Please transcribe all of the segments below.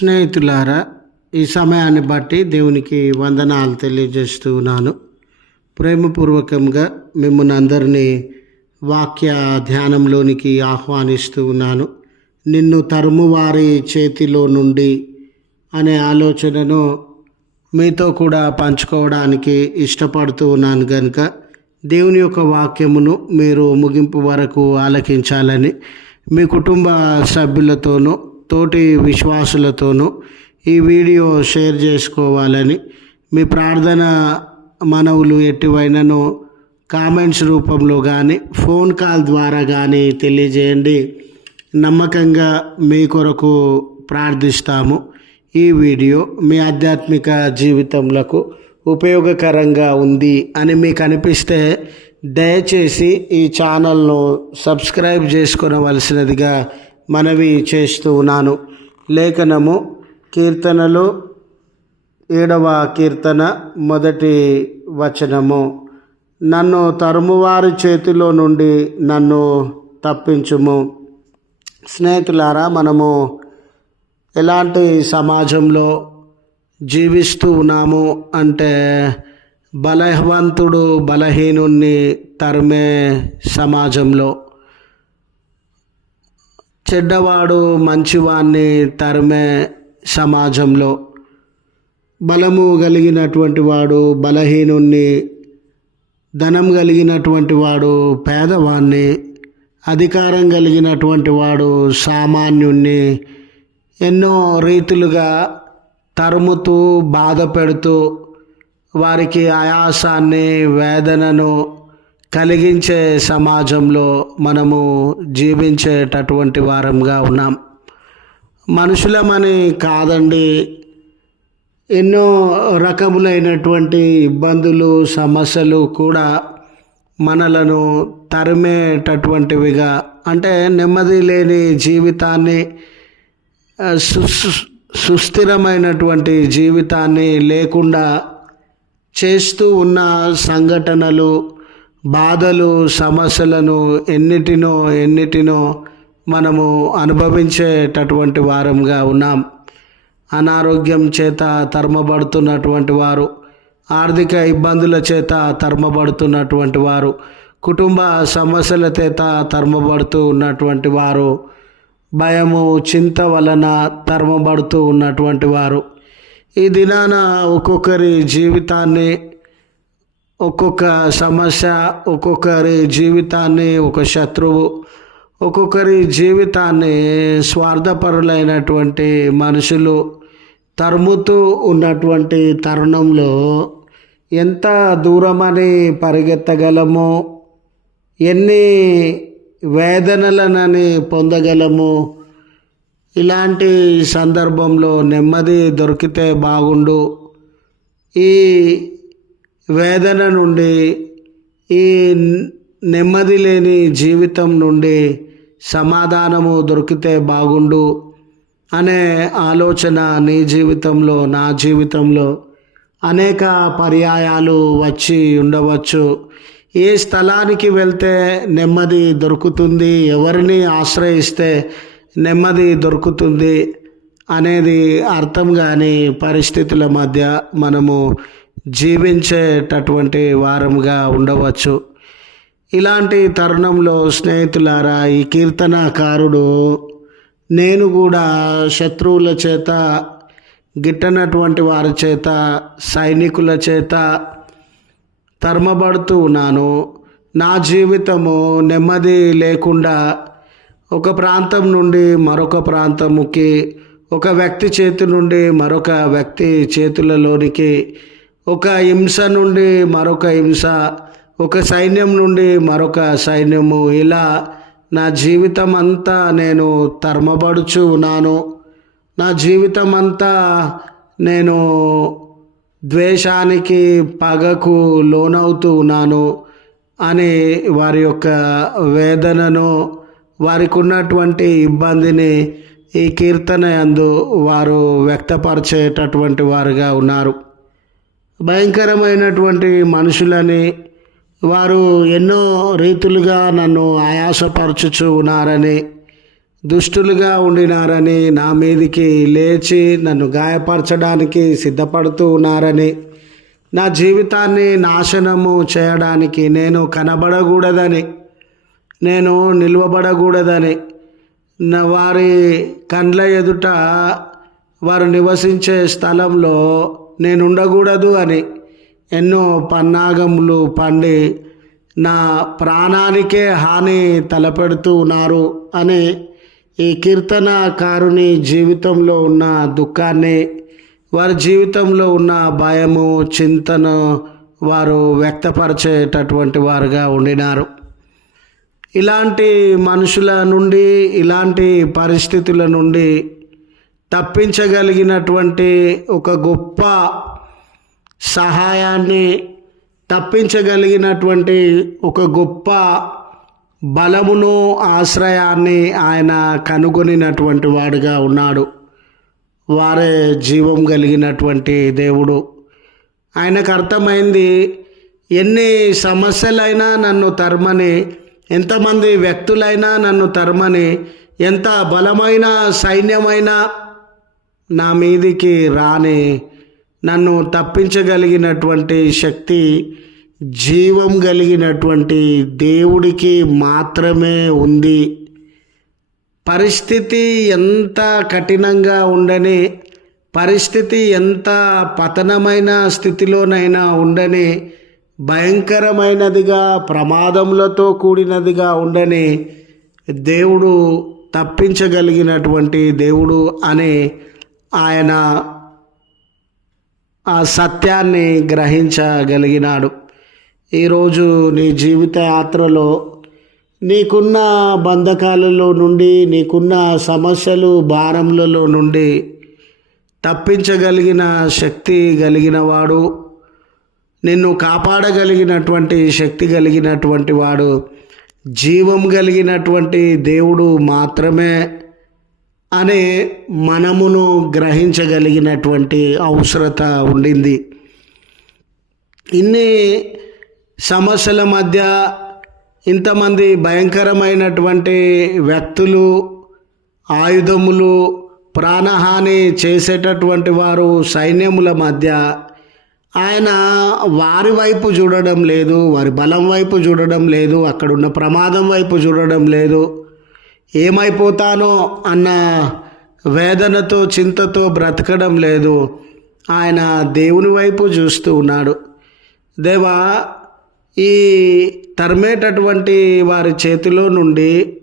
స్నేహితులారా ఈ సమయాన్ని బట్టి దేవునికి వందనాలు తెలియజేస్తూ ఉన్నాను ప్రేమపూర్వకంగా మిమ్మల్ని అందరినీ వాక్య ధ్యానంలోనికి ఆహ్వానిస్తూ ఉన్నాను. నిన్ను తరుమువారి చేతిలో నుండి అనే ఆలోచనను మీతో కూడా పంచుకోవడానికి ఇష్టపడుతూ ఉన్నాను కనుక దేవుని యొక్క వాక్యమును మీరు ముగింపు వరకు ఆలకించాలని మీ కుటుంబ సభ్యులతోనూ తోటి విశ్వాసులతోనూ ఈ వీడియో షేర్ చేసుకోవాలని మీ ప్రార్థన మనవులు ఎటువైనను కామెంట్స్ రూపంలో కానీ ఫోన్ కాల్ ద్వారా కానీ తెలియజేయండి. నమ్మకంగా మీ కొరకు ప్రార్థిస్తాము. ఈ వీడియో మీ ఆధ్యాత్మిక జీవితంలో ఉపయోగకరంగా ఉంది అని మీకు అనిపిస్తే దయచేసి ఈ ఛానల్ను సబ్స్క్రైబ్ చేసుకోవలసినదిగా మనవి చేస్తూ ఉన్నాను. లేఖనము కీర్తనలు ఏడవ కీర్తన మొదటి వచనము. నన్ను తరుమువారి చేతిలో నుండి నన్ను తప్పించుము. స్నేహితులారా మనము ఎలాంటి సమాజంలో జీవిస్తూ ఉన్నాము అంటే బలవంతుడు బలహీనుణ్ణి తరిమే సమాజంలో చెడ్డవాడు మంచివాణ్ణి తరిమే సమాజంలో బలము కలిగినటువంటి వాడు బలహీనుణ్ణి ధనం కలిగినటువంటి వాడు పేదవాణ్ణి అధికారం కలిగినటువంటి వాడు సామాన్యుణ్ణి ఎన్నో రీతులుగా తరుముతూ బాధ పెడుతూ వారికి ఆయాసాన్ని వేదనను కలిగించే సమాజంలో మనము జీవించేటటువంటి వారంగా ఉన్నాం. మనుషులమని కాదండి. ఎన్నో రకములైనటువంటి ఇబ్బందులు సమస్యలు కూడా మనలను తరిమేటటువంటివిగా అంటే నెమ్మది లేని జీవితాన్ని సు సుస్థిరమైనటువంటి జీవితాన్ని లేకుండా చేస్తూ ఉన్న సంఘటనలు బాధలు సమస్యలను ఎన్నిటినో ఎన్నిటినో మనము అనుభవించేటటువంటి వారంగా ఉన్నాం. అనారోగ్యం చేత తరమబడుతున్నటువంటి వారు ఆర్థిక ఇబ్బందుల చేత తరమబడుతున్నటువంటి వారు కుటుంబ సమస్యల చేత తరమబడుతూ ఉన్నటువంటి వారు భయము చింత వలన తరమబడుతూ ఉన్నటువంటి వారు. ఈ దినాన ఒక్కొక్కరి జీవితాన్ని ఒక్కొక్క సమస్య ఒక్కొక్కరి జీవితాన్ని ఒక శత్రువు ఒక్కొక్కరి జీవితాన్ని స్వార్థపరులైనటువంటి మనుషులు తరుముతూ ఉన్నటువంటి తరుణంలో ఎంత దూరమని పరిగెత్తగలము? ఎన్ని వేదనలనని పొందగలము? ఇలాంటి సందర్భంలో నెమ్మది దొరికితే బాగుండు. ఈ వేదన నుండి ఈ నెమ్మది లేని జీవితం నుండి సమాధానము దొరికితే బాగుండు అనే ఆలోచన నీ జీవితంలో నా జీవితంలో అనేక పర్యాయాలు వచ్చి ఉండవచ్చు. ఏ స్థలానికి వెళ్తే నెమ్మది దొరుకుతుంది ఎవరిని ఆశ్రయిస్తే నెమ్మది దొరుకుతుంది అనేది అర్థం కాని పరిస్థితుల మధ్య మనము జీవించేటటువంటి వారంగా ఉండవచ్చు. ఇలాంటి తరుణంలో స్నేహితులారా ఈ కీర్తనకారుడు నేను కూడా శత్రువుల చేత గిట్టనటువంటి వారి చేత సైనికుల చేత తరమబడుతూ ఉన్నాను. నా జీవితము నెమ్మది లేకుండా ఒక ప్రాంతం నుండి మరొక ప్రాంతముకి ఒక వ్యక్తి చేతి నుండి మరొక వ్యక్తి చేతులలోనికి ఒక హింస నుండి మరొక హింస ఒక సైన్యం నుండి మరొక సైన్యము. ఇలా నా జీవితం అంతా నేను తర్మబడుచు ఉన్నాను. నా జీవితం అంతా నేను ద్వేషానికి పగకు లోనవుతూ ఉన్నాను అని వారి యొక్క వేదనను వారికి ఉన్నటువంటి ఇబ్బందిని ఈ కీర్తన అందు వారు వ్యక్తపరిచేటటువంటి వారుగా ఉన్నారు. భయంకరమైనటువంటి మనుషులని వారు ఎన్నో రీతులుగా నన్ను ఆయాసపరచుచు ఉన్నారని దుష్టులుగా ఉండినారని నా మీదికి లేచి నన్ను గాయపరచడానికి సిద్ధపడుతూ ఉన్నారని నా జీవితాన్ని నాశనము చేయడానికి నేను కనబడకూడదని నేను నిల్వబడకూడదని నా వారి కండ్ల ఎదుట వారు నివసించే స్థలంలో నేను ఉండకూడదు అని ఎన్నో పన్నాగములు పండి నా ప్రాణానికే హాని తలపెడుతూ ఉన్నారు అని ఈ కీర్తనకారుని జీవితంలో ఉన్న దుఃఖాన్ని వారి జీవితంలో ఉన్న భయము చింతను వారు వ్యక్తపరిచేటటువంటి వారుగా ఉండినారు. ఇలాంటి మనుషుల నుండి ఇలాంటి పరిస్థితుల నుండి తప్పించగలిగినటువంటి ఒక గొప్ప సహాయాన్ని తప్పించగలిగినటువంటి ఒక గొప్ప బలమును ఆశ్రయాన్ని ఆయన కనుగొనినటువంటి వాడుగా ఉన్నాడు. వారే జీవం కలిగినటువంటి దేవుడు. ఆయనకు అర్థమైంది ఎన్ని సమస్యలైనా నన్ను తరమని ఎంతమంది వ్యక్తులైనా నన్ను తరమని ఎంత బలమైన సైన్యమైనా నా మీదికి రాని నన్ను తప్పించగలిగినటువంటి శక్తి జీవం కలిగినటువంటి దేవుడికి మాత్రమే ఉంది. పరిస్థితి ఎంత కఠినంగా ఉండని పరిస్థితి ఎంత పతనమైన స్థితిలోనైనా ఉండని భయంకరమైనదిగా ప్రమాదములతో కూడినదిగా ఉండని దేవుడు తప్పించగలిగినటువంటి దేవుడు అని ఆయన ఆ సత్యాన్ని గ్రహించగలిగినాడు. ఈరోజు నీ జీవిత యాత్రలో నీకున్న బంధకాలలో నుండి నీకున్న సమస్యలు భారములలో నుండి తప్పించగలిగిన శక్తి కలిగినవాడు నిన్ను కాపాడగలిగినటువంటి శక్తి కలిగినటువంటి వాడు జీవం కలిగినటువంటి దేవుడు మాత్రమే. అనే మనమును గ్రహించగలిగినటువంటి అవసరత ఉండింది. ఇన్ని సమస్యల మధ్య ఇంతమంది భయంకరమైనటువంటి వ్యక్తులు ఆయుధములు ప్రాణహాని చేసేటటువంటి వారు సైన్యముల మధ్య ఆయన వారి వైపు చూడడం లేదు వారి బలం వైపు చూడడం లేదు అక్కడున్న ప్రమాదం వైపు చూడడం లేదు. ఏమైపోతానో అన్న వేదనతో చింతతో బ్రతకడం లేదు. ఆయన దేవుని వైపు చూస్తూ ఉన్నాడు. దేవా ఈ తరిమేటటువంటి వారి చేతిలో నుండి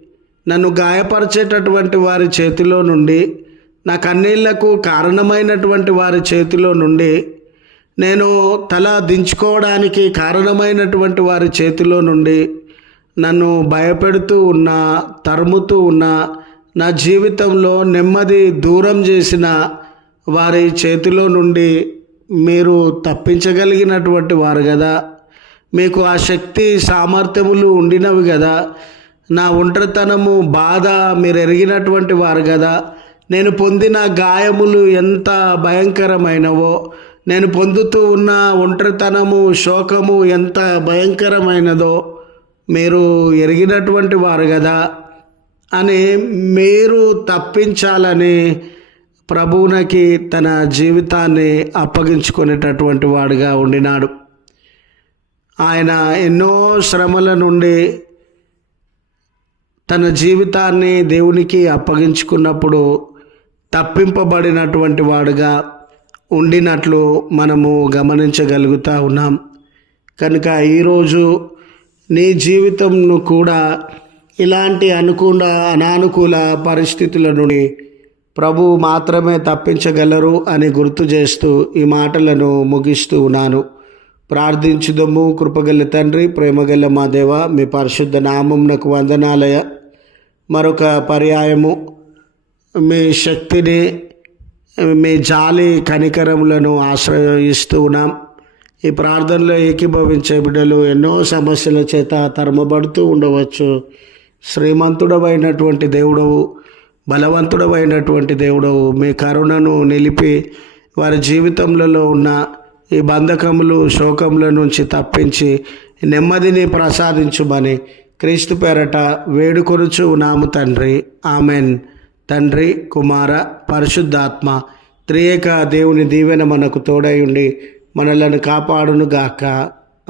నన్ను గాయపరిచేటటువంటి వారి చేతిలో నుండి నా కన్నీళ్ళకు కారణమైనటువంటి వారి చేతిలో నుండి నేను తల దించుకోవడానికి కారణమైనటువంటి వారి చేతిలో నుండి నన్ను భయపెడుతూ ఉన్న తరుముతూ ఉన్న నా జీవితంలో నెమ్మది దూరం చేసిన వారి చేతిలో నుండి మీరు తప్పించగలిగినటువంటి వారు కదా మీకు ఆ శక్తి సామర్థ్యములు ఉండినవి కదా నా ఒంటరితనము బాధ మీరు ఎరిగినటువంటి వారు కదా నేను పొందిన గాయములు ఎంత భయంకరమైనవో నేను పొందుతూ ఉన్న ఒంటరితనము శోకము ఎంత భయంకరమైనదో మీరు ఎరిగినటువంటి వారు కదా అని మీరు తప్పించాలని ప్రభువునకి తన జీవితాన్ని అప్పగించుకునేటటువంటి వాడుగా ఉండినాడు. ఆయన ఎన్నో శ్రమల నుండి తన జీవితాన్ని దేవునికి అప్పగించుకున్నప్పుడు తప్పింపబడినటువంటి వాడుగా ఉండినట్లు మనము గమనించగలుగుతూ ఉన్నాం. కనుక ఈరోజు నీ జీవితంను కూడా ఇలాంటి అనుకూల అనానుకూల పరిస్థితుల నుండి ప్రభు మాత్రమే తప్పించగలరు అని గుర్తు చేస్తూ ఈ మాటలను ముగిస్తూ ఉన్నాను. ప్రార్థించుదము కృపగల తండ్రి ప్రేమగల మా దేవ మీ పరిశుద్ధ నామంనకు వందనాలయ. మరొక పర్యాయము మీ శక్తిని మీ జాలి కనికరములను ఆశ్రయిస్తూ ఉన్నాం. ఈ ప్రార్థనలో ఏకీభవించే బిడ్డలు ఎన్నో సమస్యల చేత తరమబడుతూ ఉండవచ్చు. శ్రీమంతుడమైనటువంటి దేవుడవు బలవంతుడమైనటువంటి దేవుడవు మీ కరుణను నిలిపి వారి జీవితంలో ఉన్న ఈ బంధకములు శోకముల నుంచి తప్పించి నెమ్మదిని ప్రసాదించుమని క్రీస్తు పేరట వేడుకొనుచు నాము తండ్రి. ఆమెన్. తండ్రి కుమార పరిశుద్ధాత్మ త్రియేక దేవుని దీవెన మనకు తోడై ఉండి మనలను కాపాడునుగాక.